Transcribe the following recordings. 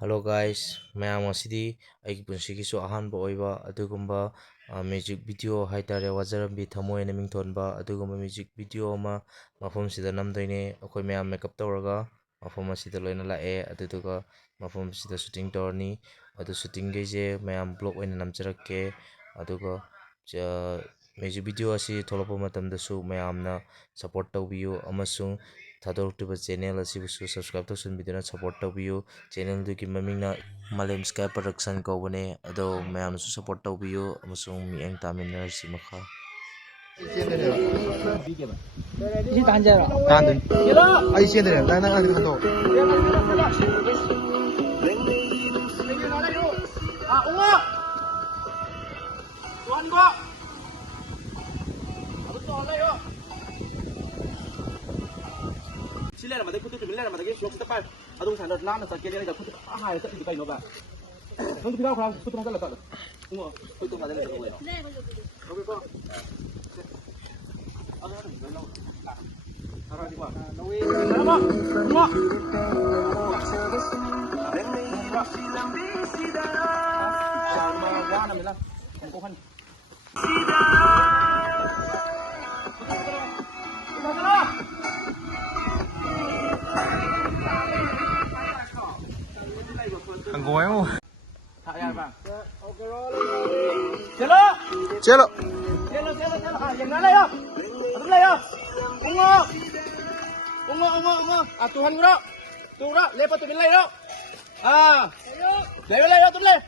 ꯍꯜꯂꯣ ꯒꯥꯏꯁ ꯃꯌꯥꯝ ꯉꯁꯤꯗꯤ ꯑꯩꯒꯤ ꯄꯨꯟꯁꯤꯒꯤꯁꯨ ꯑꯍꯥꯟꯕ ꯑꯣꯏꯕ ꯑꯗꯨꯒꯨꯝꯕ ꯃ꯭ꯌꯨꯖꯤꯛ ꯚꯤꯗꯤꯑꯣ ꯍꯥꯏꯇꯥꯔꯦ ꯋꯥꯖꯔꯝꯕꯤ ꯊꯃꯣꯏꯅ ꯃꯤꯡꯊꯣꯟꯕ ꯑꯗꯨꯒꯨꯝꯕ ꯃ꯭ꯌꯨꯖꯤꯛ ꯚꯤꯗꯤꯑꯣ ꯑꯃ ꯃꯐꯝꯁꯤꯗ ꯅꯝꯗꯣꯏꯅꯦ ꯑꯩꯈꯣꯏ ꯃꯌꯥꯝ ꯃꯦꯀꯞ ꯇꯧꯔꯒ ꯃꯐꯝ ꯑꯁꯤꯗ ꯂꯣꯏꯅ ꯂꯥꯛꯑꯦ ꯑꯗꯨꯗꯨꯒ ꯃꯐꯝꯁꯤꯗ ꯁꯨꯇꯤꯡ ꯇꯧꯔꯅꯤ ꯑꯗꯨ ꯁꯨꯇꯤꯡꯈꯩꯁꯦ ꯃꯌꯥꯝ ꯕ꯭ꯂꯣꯛ ꯑꯣꯏꯅ ꯅꯝꯖꯔꯛꯀꯦ ꯑꯗꯨꯒ ꯃ꯭ꯌꯨꯖꯤꯛ ꯚꯤꯗꯤꯑꯣ ꯑꯁꯤ ꯊꯣꯛꯂꯛꯄ ꯃꯇꯝꯗꯁꯨ ꯃꯌꯥꯝꯅ ꯁꯞꯄꯣꯔꯠ ꯇꯧꯕꯤꯌꯨ ꯑꯃꯁꯨꯡ ꯊꯥꯗꯣꯔꯛꯇ꯭ꯔꯤꯕ ꯆꯦꯅꯦꯜ ꯑꯁꯤꯕꯨꯁꯨ ꯁꯕꯁꯀ꯭ꯔꯥꯏꯕ ꯇꯧꯁꯤꯟꯕꯤꯗꯨꯅ ꯁꯞꯄꯣꯔꯠ ꯇꯧꯕꯤꯌꯨ ꯆꯦꯅꯦꯜꯗꯨꯒꯤ ꯃꯃꯤꯡꯅ ꯃꯥꯂꯦꯝ ꯁ꯭ꯀꯥꯏ ꯄ꯭ꯔꯗꯛꯁꯟ ꯀꯧꯕꯅꯦ ꯑꯗꯣ ꯃꯌꯥꯝꯅꯁꯨ ꯁꯞꯄꯣꯔꯠ ꯇꯧꯕꯤꯌꯨ ꯑꯃꯁꯨꯡ ꯃꯤꯠꯌꯦꯡ ꯇꯥꯃꯤꯟꯅꯔꯁꯤ ꯃꯈꯥ ꯏꯁꯤ ꯇꯥꯟꯖꯔꯣ ꯇꯥꯟꯗꯣꯏꯅꯤ ꯑꯩ ꯆꯦꯟꯗꯣꯏꯅꯦ ꯅꯪ ꯍꯟꯗꯣꯛ ꯁꯤ ꯂꯩꯔꯝꯃꯗꯩ ꯈꯨꯠꯇꯨ ꯇꯨꯃꯤꯟ ꯂꯩꯔꯝꯃꯗꯒꯤ ꯁꯣꯛꯁꯤꯗ ꯄꯥꯏ ꯑꯗꯨ ꯁꯥꯟꯅ ꯂꯥꯟꯅ ꯆꯠꯀꯦꯅ ꯈꯨꯠꯇꯨ ꯍꯥꯏꯔ ꯆꯠꯂꯤꯗꯤ ꯀꯩꯅꯣꯕ ꯅꯪ ꯐꯤꯔꯥꯎ ꯈꯔ ꯈꯨꯠꯇꯨ ꯍꯟꯖꯜꯂ ꯆꯠꯂꯣ ꯎꯉꯣ ꯈꯨꯠꯇꯨ ꯃꯥꯗ ꯂꯩꯔꯣ ꯑꯣꯀꯦꯀꯣ Anggoemo. Chelo! Chelo. Chelo, chelo, chelo. Yang mana yo? Aduh lah yo. Ungo. Ungo. Tuhan bro. Tu bro, lepas tu bilai yo. Lepas yo tu bilai.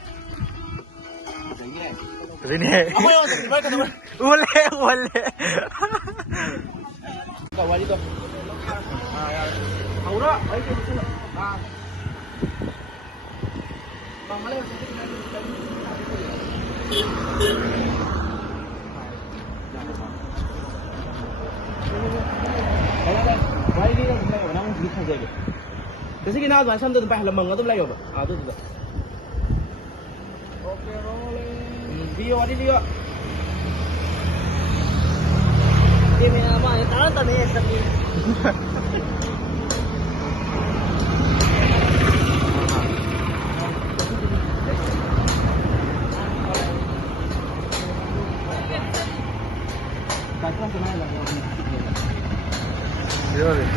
Sini. Apa yo? Tiba kata bro. Boleh. Kau wali tu. Kau bro, ayo kita chelo. Bang Malay Why đi đâu cũng lay ở nó không không dễ được. Cái gì nào toàn sân tôi phải là mừng nó tôi lay rồi. Tôi. Ok rolling. Video đi video. Game na naman, taranta na yan sa game.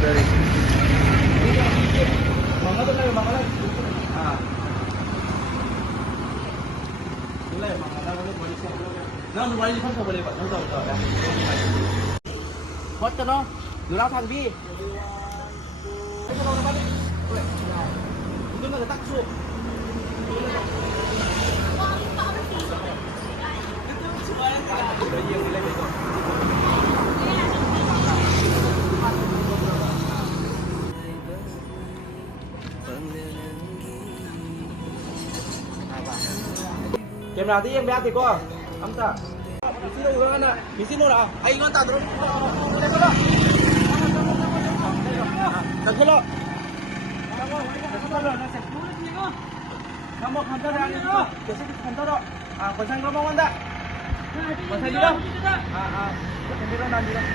Very. Manga tu lay. Lay manga dah boleh boleh siap boleh. Nang tu boleh kan boleh buat. Nang tahu dah. Hot tu no. Durang thang bi. Cái đâu nó bắn đi. Chúng ta tắt xuống. Kem nào tí em bé thì có ấm ta mình xin đâu nào anh con tạt rồi được rồi kamu kantor yang itu biasa di kantor dok pasang gelombang anda pasang di dong pasang di dong nanti dong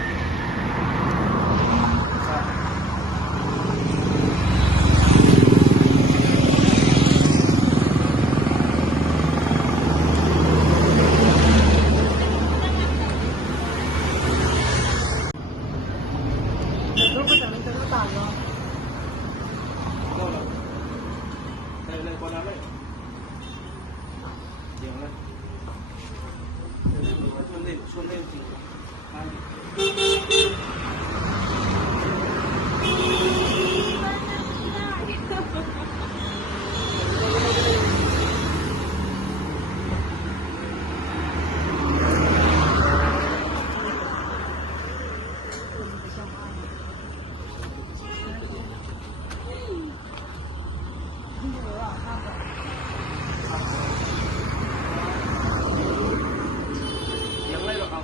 Đây con nào đấy. Nhiều lên. Xuân lên thì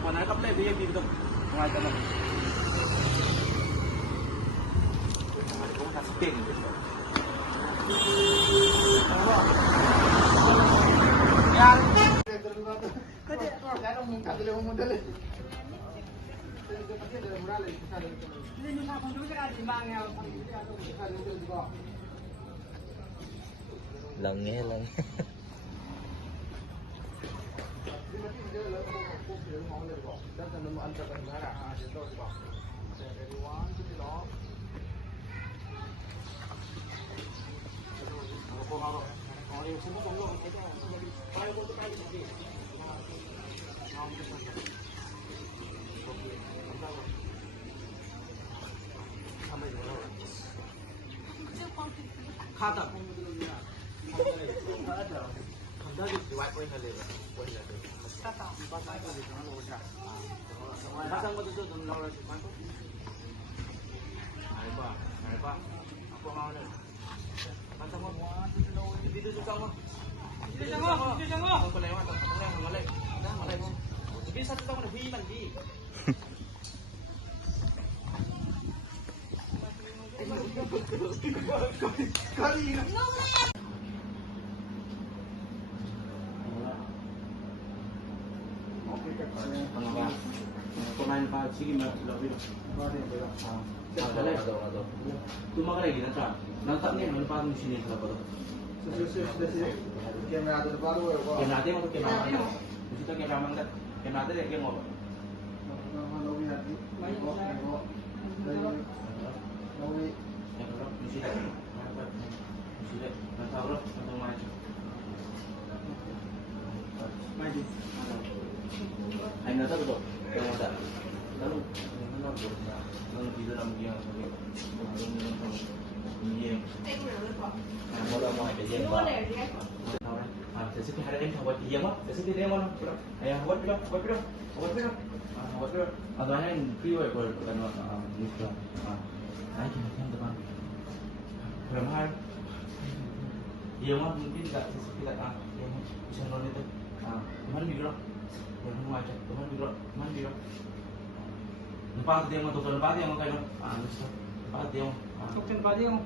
còn nói cấp lên thì em đi được ngoài cho mình cũng thật tiền Langge, langge. Kata. Pasang mo dito doon lang si Panto. Ay ba? Ako nga ulit. Pasang mo. Dito sa mo. Dito sa mo. Ang kulay mo, ang malay. Malay mo. Sige sa tao na himan di. Kumain pa, sige malabi na. Tumakan lagi na siya. Nantak niya, ano pa ang sinil sa bato? Kaya natin mo, kaya natin mo. Dito kaya naman ka. Kaya natin, kaya mo ba? Ay nata betul. Yang ada. Lalu dito na mga iya. Mo ra mo ay diyan ba. Kasi kaya rin hawat diyan mo. Kasi diyan mo. Ay hawat pila. Agaknya yang freeway ko ano dito. Ay kinakanta depan. Bermahal. Iya mah mungkin enggak sesuai yang bisa nol itu. Kemarin bilang yang mau ajak teman bilang lepas dia mau tukar lepas dia mau kayak lepas dia mau tukar lepas dia mau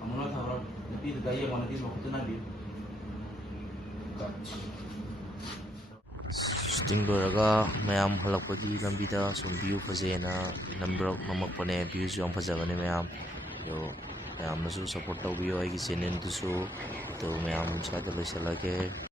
kamu nak tahu nanti gaya mau nanti waktu nanti Shooting loiraga mayam halakpagi lambida sum view fazena namakpane views yang fazagane mayam yo mayam nasu support tawbiyo aigi channel dusu to mayam sada loisalage.